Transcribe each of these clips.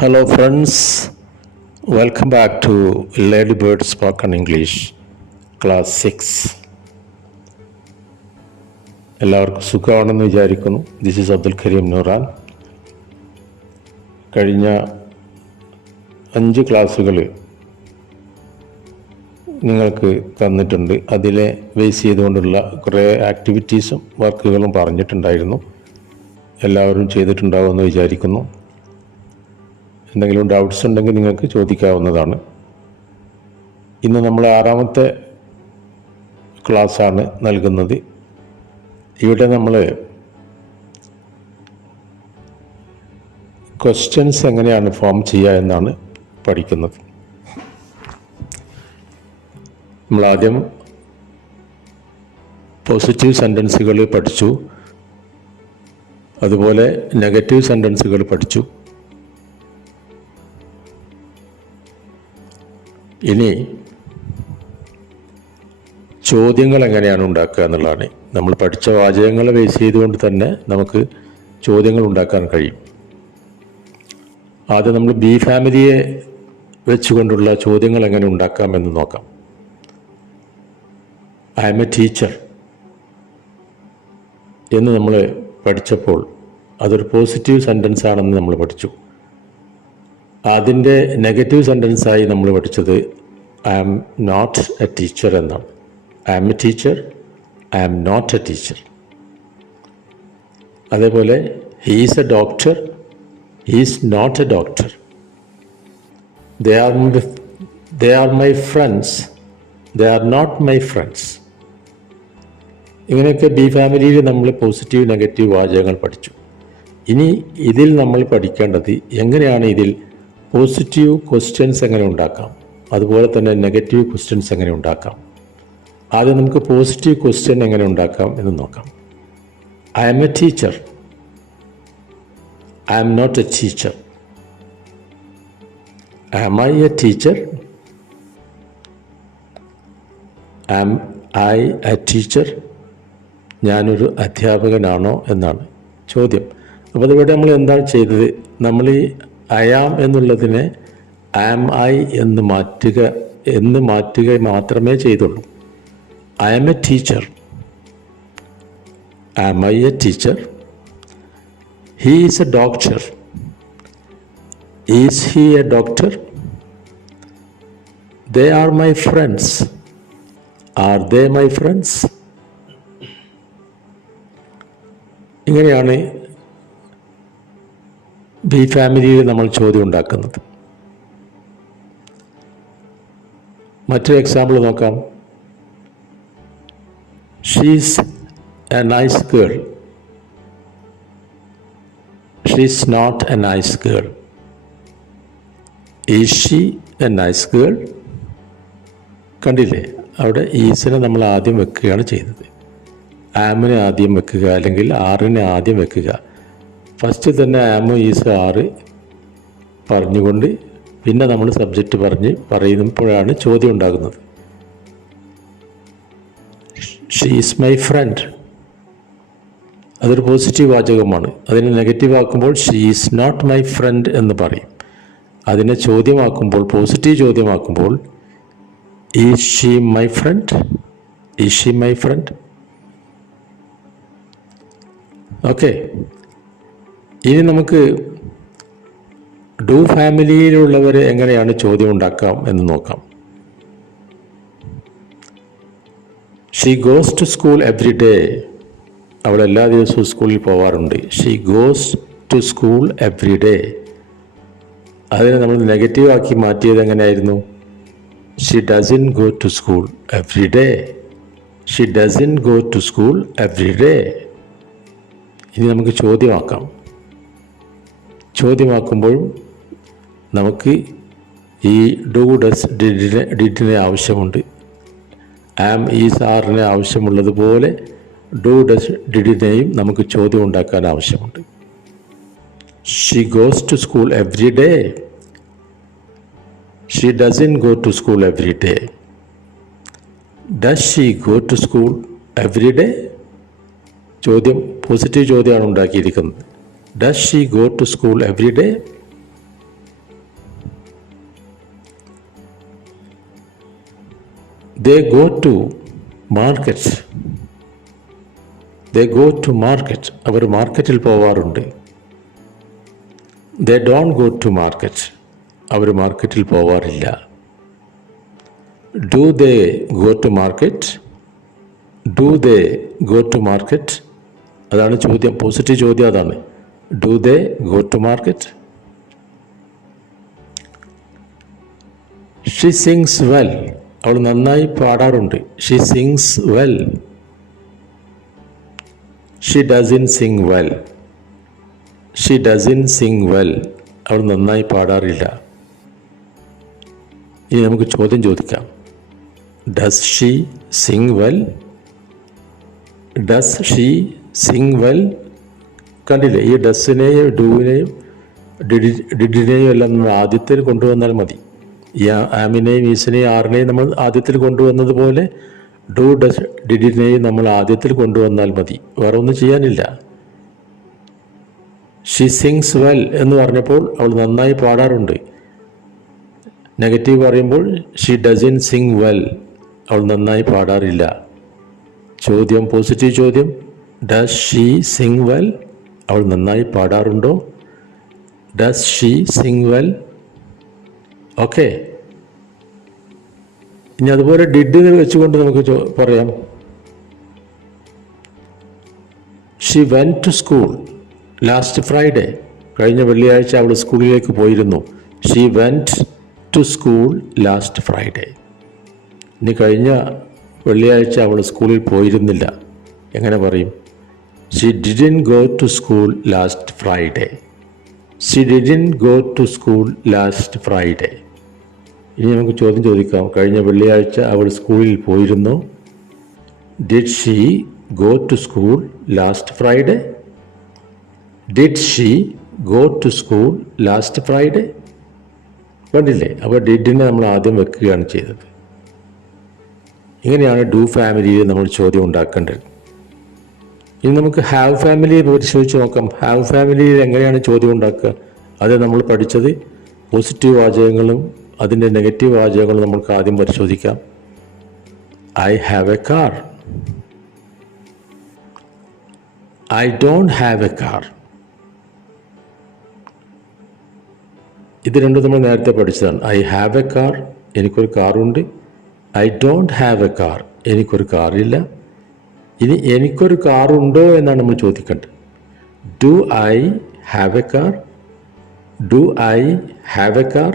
Hello, friends. Welcome back to Ladybird Spoken English, Class 6. എല്ലാവർക്കും സുഖമാണെന്ന് വിചാരിക്കുന്നു. This is Abdul Karim Nooran. കഴിഞ്ഞ 5 ക്ലാസ്സുകൾ നിങ്ങൾക്ക് തന്നിട്ടുണ്ട്. അതിലെ ബേസ് ചെയ്തുകൊണ്ടുള്ള കുറേ ആക്ടിവിറ്റീസും വർക്കുകളും പറഞ്ഞിട്ടുണ്ടായിരുന്നു. എല്ലാവരും ചെയ്തിട്ടുണ്ടാവുമെന്ന് വിചാരിക്കുന്നു. എന്തെങ്കിലും ഡൗട്ട്സ് ഉണ്ടെങ്കിൽ നിങ്ങൾക്ക് ചോദിക്കാവുന്നതാണ്. ഇന്ന് നമ്മൾ 6ാമത്തെ ക്ലാസ്സാണ് നൽകുന്നത്. ഇവിടെ നമ്മൾ ക്വസ്റ്റ്യൻസ് എങ്ങനെയാണ് ഫോം ചെയ്യുക എന്നാണ് പഠിക്കുന്നത്. നമ്മളാദ്യം പോസിറ്റീവ് സെൻറ്റൻസുകൾ പഠിച്ചു, അതുപോലെ നെഗറ്റീവ് സെൻറ്റൻസുകൾ പഠിച്ചു. ഇനി ചോദ്യങ്ങൾ എങ്ങനെയാണ് ഉണ്ടാക്കുക എന്നുള്ളതാണ്. നമ്മൾ പഠിച്ച വാചകങ്ങളെ ബേസ് ചെയ്തുകൊണ്ട് തന്നെ നമുക്ക് ചോദ്യങ്ങൾ ഉണ്ടാക്കാൻ കഴിയും. ആദ്യം നമ്മൾ ബി ഫാമിലിയെ വെച്ചുകൊണ്ടുള്ള ചോദ്യങ്ങൾ എങ്ങനെ ഉണ്ടാക്കാമെന്ന് നോക്കാം. ഐ എം എ ടീച്ചർ എന്ന് നമ്മൾ പഠിച്ചപ്പോൾ അതൊരു പോസിറ്റീവ് സെൻറ്റൻസ് ആണെന്ന് നമ്മൾ പഠിച്ചു. അതിൻ്റെ നെഗറ്റീവ് സെൻറ്റൻസായി നമ്മൾ പഠിച്ചത് I am not a teacher എന്നാണ്. I am a teacher, I am not a teacher. അതേപോലെ he is a doctor, he is not a doctor. They are my friends, they are not my friends. ഇങ്ങനെയൊക്കെ be ഫാമിലിയിൽ നമ്മൾ positive negative വാചകങ്ങൾ പഠിച്ചു. ഇനി ഇതിൽ നമ്മൾ പഠിക്കേണ്ടത് എങ്ങനെയാണ് ഇതിൽ പോസിറ്റീവ് ക്വസ്റ്റ്യൻസ് എങ്ങനെ ഉണ്ടാക്കാം, അതുപോലെ തന്നെ നെഗറ്റീവ് ക്വസ്റ്റ്യൻസ് എങ്ങനെ ഉണ്ടാക്കാം. ആദ്യം നമുക്ക് പോസിറ്റീവ് ക്വസ്റ്റ്യൻ എങ്ങനെ ഉണ്ടാക്കാം എന്ന് നോക്കാം. I am a teacher, I am not a teacher. Am I a teacher, am I a teacher. ഞാനൊരു അധ്യാപകനാണോ എന്നാണ് ചോദ്യം. അപ്പോൾ അതിവിടെ നമ്മൾ എന്താണ് ചെയ്തത്, നമ്മൾ ഈ ഐ ആം എന്നുള്ളതിനെ ആം ഐ എന്ന് മാറ്റുക മാത്രമേ ചെയ്തുള്ളൂ. I am a teacher, am I a teacher. He is a doctor, is he a doctor. They are my friends, are they my friends. ഇങ്ങനെയാണ് ബി ഫാമിലിയിൽ നമ്മൾ ചോദ്യം ഉണ്ടാക്കുന്നത്. മറ്റൊരു എക്സാമ്പിൾ നോക്കാം. She's a nice girl, she's not a nice girl. Is she a nice girl? കണ്ടില്ലേ, അവിടെ ഈസിനെ നമ്മൾ ആദ്യം വെക്കുകയാണ് ചെയ്തത്. ആമിനെ ആദ്യം വെക്കുക, അല്ലെങ്കിൽ ആറിനെ ആദ്യം വെക്കുക. ഫസ്റ്റ് തന്നെ ആം ഈസ് ആറ് പറഞ്ഞുകൊണ്ട് പിന്നെ നമ്മൾ സബ്ജക്റ്റ് പറയുമ്പോഴാണ് ചോദ്യം ഉണ്ടാകുന്നത്. ഷീ ഈസ് മൈ ഫ്രണ്ട്, അതൊരു പോസിറ്റീവ് വാചകമാണ്. അതിനെ നെഗറ്റീവ് ആക്കുമ്പോൾ she is not my friend എന്ന് പറയും. അതിനെ ചോദ്യമാക്കുമ്പോൾ, പോസിറ്റീവ് ചോദ്യമാക്കുമ്പോൾ is she my friend, is she my friend. Okay, ഇനി നമുക്ക് ഡു ഫാമിലിയിലുള്ളവർ എങ്ങനെയാണ് ചോദ്യം ഉണ്ടാക്കാം എന്ന് നോക്കാം. She goes to school every day, അവൾ എല്ലാ ദിവസവും സ്കൂളിൽ പോവാറുണ്ട്. She goes to school every day. അതിനെ നമ്മൾ നെഗറ്റീവ് ആക്കി മാറ്റിയത് എങ്ങനെയായിരുന്നു? She doesn't go to school every day, she doesn't go to school every day. ഇനി നമുക്ക് ചോദ്യമാക്കാം. ചോദ്യമാക്കുമ്പോൾ നമുക്ക് ഈ ഡു ഡസ് ഡിഡിനെ ആവശ്യമുണ്ട്. ആം ഈസ് ആറിനെ ആവശ്യമുള്ളതുപോലെ ഡു ഡസ് ഡിഡിനെയും നമുക്ക് ചോദ്യം ഉണ്ടാക്കാൻ ആവശ്യമുണ്ട്. She goes to school every day, she doesn't go to school every day. Does she go to school every day? ചോദ്യം പോസിറ്റീവ് ചോദ്യമാണ് ഉണ്ടാക്കിയിരിക്കുന്നത്. Does she go to school every day? They go to market. They go to market. അവർ മാർക്കറ്റിൽ പോവാറുണ്ട്. They don't go to market. അവർ മാർക്കറ്റിൽ പോവാറില്ല. Do they go to market? Do they go to market? അതാണ് ചോദ്യം. പോസിറ്റീവ് ചോദ്യം അതാണ്. Do they go to market? She sings well. അവൾ നന്നായി പാടാറുണ്ട്. She sings well. She doesn't sing well. She doesn't sing well. അവൾ നന്നായി പാടാറില്ല. ഇനി നമുക്ക് ചോദ്യം ചോദിക്കാം. Does she sing well? Does she sing well? കണ്ടില്ലേ, ഈ ഡസിനെയും ഡൂവിനെയും ഡിഡിനെയും എല്ലാം നമ്മൾ ആദ്യത്തിൽ കൊണ്ടുവന്നാൽ മതി. ഈ ആമിനെയും ഈസിനെയും ആറിനെയും നമ്മൾ ആദ്യത്തിൽ കൊണ്ടുവന്നത് പോലെ ഡു ഡസ് ഡിഡിനെയും നമ്മൾ ആദ്യത്തിൽ കൊണ്ടുവന്നാൽ മതി. വേറെ ഒന്നും ചെയ്യാനില്ല. ഷീ സിങ്സ് വെൽ എന്ന് പറഞ്ഞപ്പോൾ അവൾ നന്നായി പാടാറുണ്ട്. നെഗറ്റീവ് പറയുമ്പോൾ ഷീ ഡസിൻ സിങ് വെൽ, അവൾ നന്നായി പാടാറില്ല. ചോദ്യം പോസിറ്റീവ് ചോദ്യം. Does she sing well? അവൾ നന്നായി പാടാറുണ്ടോ? Does she sing well? Okay. ഇനി അതുപോലെ ഡിഡ് വെച്ചുകൊണ്ട് നമുക്ക് പറയാം. She went to school last Friday. കഴിഞ്ഞ വെള്ളിയാഴ്ച അവൾ സ്കൂളിലേക്ക് പോയിരുന്നു. She went to school last Friday. ഇനി കഴിഞ്ഞ വെള്ളിയാഴ്ച അവൾ സ്കൂളിൽ പോയിരുന്നില്ല. എങ്ങനെ പറയും? She didn't go to school last Friday. She didn't go to school last Friday. ഇനി നമുക്ക് ചോദ്യം ചോദിക്കാം. കഴിഞ്ഞ വെള്ളിയാഴ്ച അവൾ സ്കൂളിൽ പോയിരുന്നോ? Did she go to school last Friday? Did she go to school last Friday? കണ്ടില്ലേ? അപ്പോൾ ഡിഡിനെ നമ്മൾ ആദ്യം വെക്കുകയാണ് ചെയ്തത്. ഇങ്ങനെയാണ് ഡു ഫാമിലിയിൽ നമ്മൾ ചോദ്യം ഉണ്ടാക്കേണ്ടത്. ഇനി നമുക്ക് ഹാവ് ഫാമിലിയെ പരിശോധിച്ച് നോക്കാം. ഹാവ് ഫാമിലിയിൽ എങ്ങനെയാണ് ചോദ്യം ഉണ്ടാക്കുക? അത് നമ്മൾ പഠിച്ചത് പോസിറ്റീവ് വാചകങ്ങളും അതിൻ്റെ നെഗറ്റീവ് വാചകങ്ങളും നമുക്ക് ആദ്യം പരിശോധിക്കാം. I have a car. I don't have a car. ഇത് രണ്ടും നമ്മൾ നേരത്തെ പഠിച്ചതാണ്. ഐ ഹാവ് എ കാർ, എനിക്കൊരു കാറുണ്ട്. I don't have a car, എനിക്കൊരു കാറില്ല. ഇനി എനിക്കൊരു കാറുണ്ടോ എന്നാണ് നമ്മൾ ചോദിക്കേണ്ടത്. Do I have a car? Do I have a car?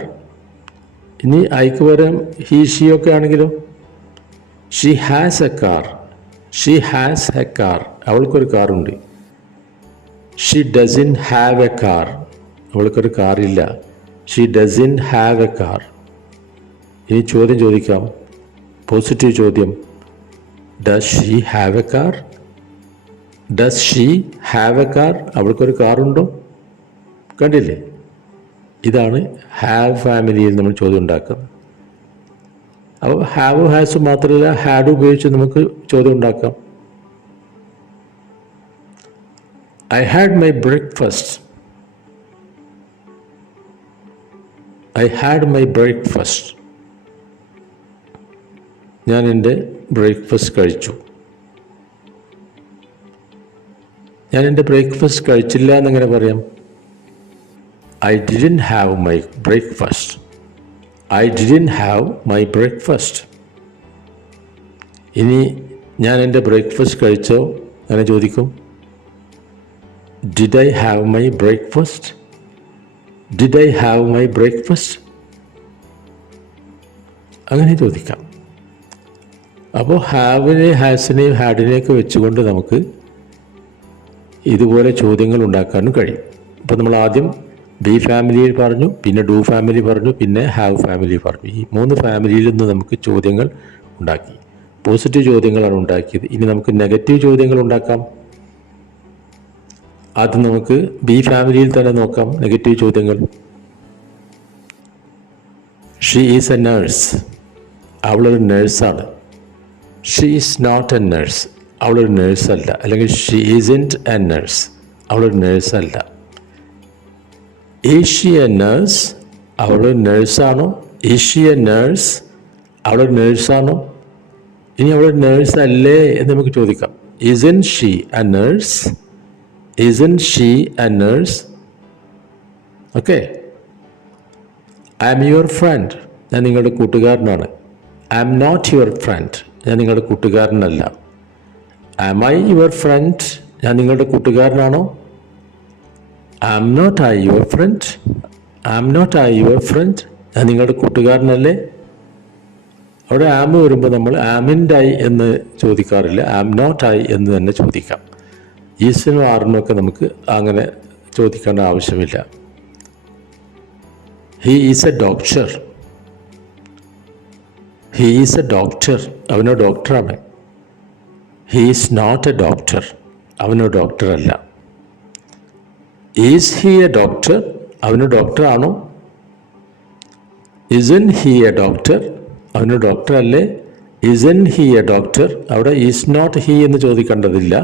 ഇനി ഐക്ക് പകരം ഹി ഷീ ഒക്കെ ആണെങ്കിലോ? She has a car. She has a car, അവൾക്കൊരു കാറുണ്ട്. She doesn't have a car, അവൾക്കൊരു കാറില്ല. She doesn't have a car. ഇനി ചോദ്യം ചോദിക്കാം, പോസിറ്റീവ് ചോദ്യം. Does she have a car? Does she have a car? അവൾക്കൊരു കാറുണ്ടോ? കണ്ടില്ലേ? ഇതാണ് ഹാവ് ഫാമിലിയിൽ നമ്മൾ ചോദ്യം ഉണ്ടാക്കുന്നത്. അപ്പോൾ ഹാവ് ഹാസ് മാത്രമല്ല ഹാഡ് ഉപയോഗിച്ച് നമുക്ക് ചോദ്യം ഉണ്ടാക്കാം. I had my breakfast. I had my breakfast. ഞാൻ എൻ്റെ ബ്രേക്ക്ഫാസ്റ്റ് കഴിച്ചു. ഞാൻ എൻ്റെ ബ്രേക്ക്ഫാസ്റ്റ് കഴിച്ചില്ല എന്നെങ്ങനെ പറയാം? I didn't have my breakfast. I didn't have my breakfast. ഇനി ഞാൻ എൻ്റെ ബ്രേക്ക്ഫാസ്റ്റ് കഴിച്ചോ അങ്ങനെ ചോദിക്കും. Did I have my breakfast? Did I have my breakfast? അങ്ങനെ ചോദിക്കാം. അപ്പോൾ ഹാവിനെ ഹാസിനെയും ഹാഡിനെയൊക്കെ വെച്ചുകൊണ്ട് നമുക്ക് ഇതുപോലെ ചോദ്യങ്ങൾ ഉണ്ടാക്കാനും കഴിയും. അപ്പോൾ നമ്മൾ ആദ്യം ബി ഫാമിലിയിൽ പറഞ്ഞു, പിന്നെ ഡു ഫാമിലി പറഞ്ഞു, പിന്നെ ഹാവ് ഫാമിലി പറഞ്ഞു. ഈ 3 ഫാമിലിയിൽ നിന്ന് നമുക്ക് ചോദ്യങ്ങൾ ഉണ്ടാക്കി. പോസിറ്റീവ് ചോദ്യങ്ങളാണ് ഉണ്ടാക്കിയത്. ഇനി നമുക്ക് നെഗറ്റീവ് ചോദ്യങ്ങൾ ഉണ്ടാക്കാം. ആദ്യം നമുക്ക് ബി ഫാമിലിയിൽ തന്നെ നോക്കാം നെഗറ്റീവ് ചോദ്യങ്ങൾ. She is a nurse. അവളൊരു നേഴ്സാണ്. She is not a nurse. അവളൊരു നേഴ്സല്ല. അല്ലെങ്കിൽ ഷീ ഈസിൻറ്റ് എ നേഴ്സ്. അവളൊരു നേഴ്സല്ല. Is she a nurse? അവളൊരു നേഴ്സാണോ? Is she a nurse? അവളൊരു നേഴ്സാണോ? ഇനി അവൾ നേഴ്സ് അല്ലേ എന്ന് നമുക്ക് ചോദിക്കാം. Isn't she a nurse? Isn't she a nurse? Okay. I am your friend, ഞാൻ നിങ്ങളുടെ കൂട്ടുകാരനാണ്. I am not your friend, ഞാൻ നിങ്ങളുടെ കൂട്ടുകാരനല്ല. ആം ഐ യുവർ ഫ്രണ്ട്, ഞാൻ നിങ്ങളുടെ കൂട്ടുകാരനാണോ? I am not I your friend, I am not I your friend, ഞാൻ നിങ്ങളുടെ കൂട്ടുകാരനല്ലേ? അവിടെ ആം വരുമ്പോൾ നമ്മൾ ആമിൻഡ് ഐ എന്ന് ചോദിക്കാറില്ല, ആം നോട്ട് ഐ എന്ന് തന്നെ ചോദിക്കാം. ഈസിനും ആറിനും ഒക്കെ നമുക്ക് അങ്ങനെ ചോദിക്കേണ്ട ആവശ്യമില്ല. He is a doctor, he is a doctor, അവനോ ഡോക്ടറാണ്. He is not a doctor, അവനോ ഡോക്ടറല്ല. ഈസ് ഹി എ ഡോക്ടർ, അവനോ ഡോക്ടറാണോ? ഇസൻ ഹി എ ഡോക്ടർ, അവനോ ഡോക്ടറല്ലേ? ഇസൻ ഹി എ ഡോക്ടർ, അവിടെ ഈസ് നോട്ട് ഹി എന്ന് ചോദിക്കേണ്ടതില്ല,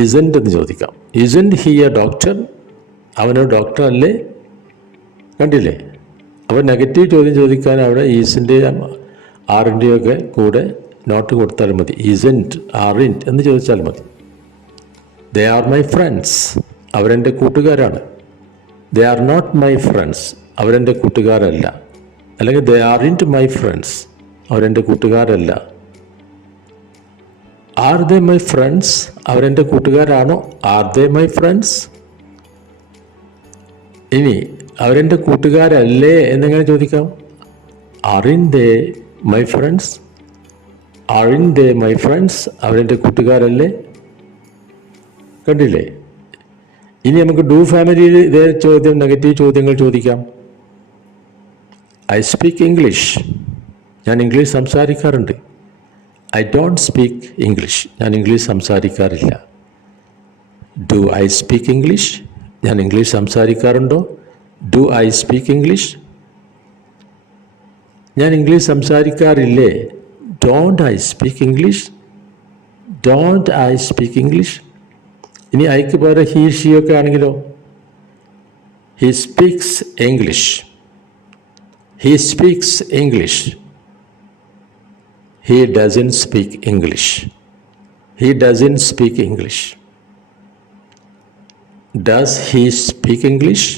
ഇസൻറ്റ് എന്ന് ചോദിക്കാം. ഇസൻ ഹി എ ഡോക്ടർ, അവനോ ഡോക്ടറല്ലേ? കണ്ടില്ലേ? അപ്പോൾ നെഗറ്റീവ് ചോദ്യം ചോദിക്കാൻ അവിടെ ഈസിൻ്റെയും ആറിൻ്റെയും ഒക്കെ കൂടെ നോട്ട് കൊടുത്താൽ മതി. ഇസൻറ്റ്, ആറിൻറ്റ് എന്ന് ചോദിച്ചാൽ മതി. ദേ ആർ മൈ ഫ്രണ്ട്സ്, അവരെൻ്റെ കൂട്ടുകാരാണ്. They are not my friends, അവരെൻ്റെ കൂട്ടുകാരല്ല. അല്ലെങ്കിൽ ദേ ആറിൻറ്റ് മൈ ഫ്രണ്ട്സ്, അവരെൻ്റെ കൂട്ടുകാരല്ല. ആർ ദേ മൈ ഫ്രണ്ട്സ്, അവരെൻ്റെ കൂട്ടുകാരാണോ? Are they my friends. ഇനി അവരെൻ്റെ കൂട്ടുകാരല്ലേ എന്നെങ്ങനെ ചോദിക്കാം? Aren't they my friends, aren't they my friends, അവരെൻ്റെ കൂട്ടുകാരല്ലേ? കണ്ടില്ലേ? ഇനി നമുക്ക് ഡു ഫാമിലിയിൽ ഇതേ ചോദ്യം, നെഗറ്റീവ് ചോദ്യങ്ങൾ ചോദിക്കാം. ഐ സ്പീക്ക് ഇംഗ്ലീഷ്, ഞാൻ ഇംഗ്ലീഷ് സംസാരിക്കാറുണ്ട്. ഐ ഡോണ്ട് സ്പീക്ക് ഇംഗ്ലീഷ്, ഞാൻ ഇംഗ്ലീഷ് സംസാരിക്കാറില്ല. ഡു ഐ സ്പീക്ക് ഇംഗ്ലീഷ്, ഞാൻ ഇംഗ്ലീഷ് സംസാരിക്കാറുണ്ടോ? Do I speak English. ഞാൻ ഇംഗ്ലീഷ് സംസാരിക്കാറില്ലേ? Don't I speak English, don't I speak English. ഇനി ഐക്ക് പകരം ഹീ ഷീ ഒക്കെ ആണെങ്കിലോ? He speaks English, he speaks English. He doesn't speak English, he doesn't speak English. Does he speak English,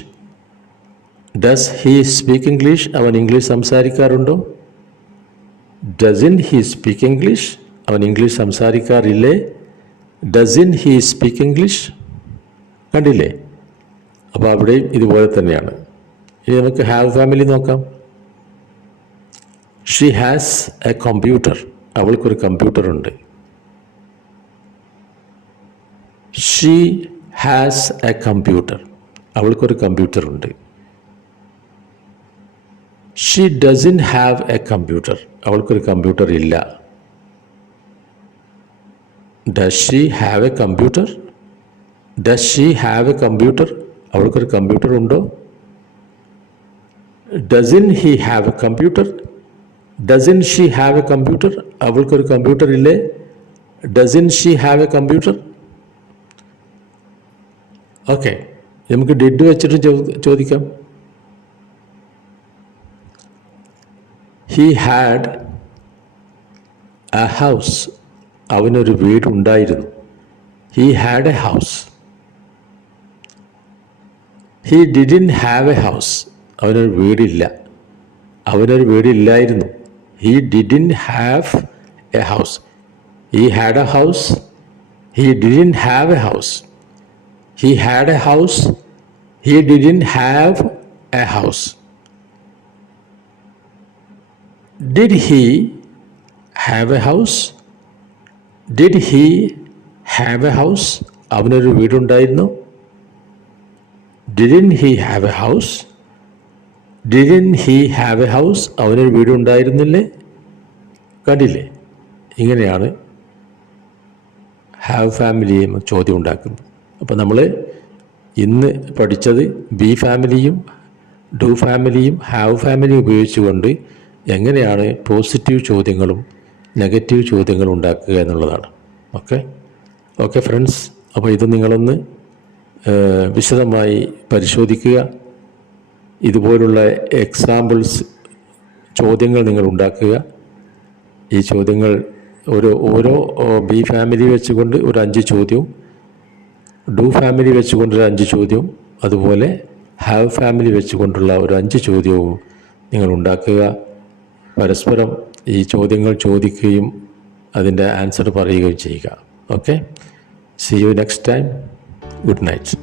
does he speak English, അവൻ English സംസാരിക്കാറുണ്ടോ? Doesn't he speak English, അവൻ English സംസാരിക്കാറില്ലേ? Doesn't he speak English. കണ്ടില്ലേ? അപ്പോൾ അവിടെയും ഇതുപോലെ തന്നെയാണ്. ഇനി നമുക്ക് ഹാവ് ഫാമിലി നോക്കാം. ഷീ ഹാസ് എ കമ്പ്യൂട്ടർ, അവൾക്കൊരു കമ്പ്യൂട്ടറുണ്ട്. ഷീ ഹാസ് എ കമ്പ്യൂട്ടർ, അവൾക്കൊരു കമ്പ്യൂട്ടറുണ്ട്. She doesn't have a computer, അവൾക്കൊരു കമ്പ്യൂട്ടർ ഇല്ല. Does she have a computer, does she have a computer, അവൾക്കൊരു കമ്പ്യൂട്ടർ ഉണ്ടോ? Doesn't he have a computer, doesn't she have a computer, അവൾക്കൊരു computer ഇല്ലേ? Doesn't she have a computer. Okay, നമുക്ക് did വെച്ചിട്ട് ചോദിക്കാം. He had a house, അവനൊരു വീടുണ്ടായിരുന്നു. He had a house. He didn't have a house, അവനൊരു വീടില്ല, അവനൊരു വീടില്ലായിരുന്നു. He didn't have a house. He had a house, he didn't have a house. He had a house, he didn't have a house. Did he have a house, did he have a house, അവനൊരു വീടുണ്ടായിരുന്നു. Didn't he have a house, didn't he have a house, അവനൊരു വീടുണ്ടായിരുന്നില്ലേ? കണ്ടില്ലേ? ഇങ്ങനെയാണ് have ഫാമിലിയും ചോദ്യം ഉണ്ടാക്കുന്നത്. അപ്പോൾ നമ്മൾ ഇന്ന് പഠിച്ചത് ബി ഫാമിലിയും ഡു ഫാമിലിയും ഹാവ് ഫാമിലിയും ഉപയോഗിച്ചുകൊണ്ട് എങ്ങനെയാണ് പോസിറ്റീവ് ചോദ്യങ്ങളും നെഗറ്റീവ് ചോദ്യങ്ങളും ഉണ്ടാക്കുക എന്നുള്ളതാണ്. ഓക്കെ ഫ്രണ്ട്സ്, അപ്പോൾ ഇത് നിങ്ങളൊന്ന് വിശദമായി പരിശോധിക്കുക. ഇതുപോലുള്ള എക്സാമ്പിൾസ് ചോദ്യങ്ങൾ നിങ്ങൾ ഉണ്ടാക്കുക. ഈ ചോദ്യങ്ങൾ ഓരോ ബി ഫാമിലി വെച്ചുകൊണ്ട് ഒരു 5 ചോദ്യവും, ഡു ഫാമിലി വെച്ചുകൊണ്ട് ഒരു 5 ചോദ്യവും, അതുപോലെ ഹാവ് ഫാമിലി വെച്ചുകൊണ്ടുള്ള ഒരു 5 ചോദ്യവും നിങ്ങൾ ഉണ്ടാക്കുക. പരസ്പരം ഈ ചോദ്യങ്ങൾ ചോദിക്കുകയും അതിൻ്റെ ആൻസർ പറയുകയും ചെയ്യുക. Okay, see you next time. Good night.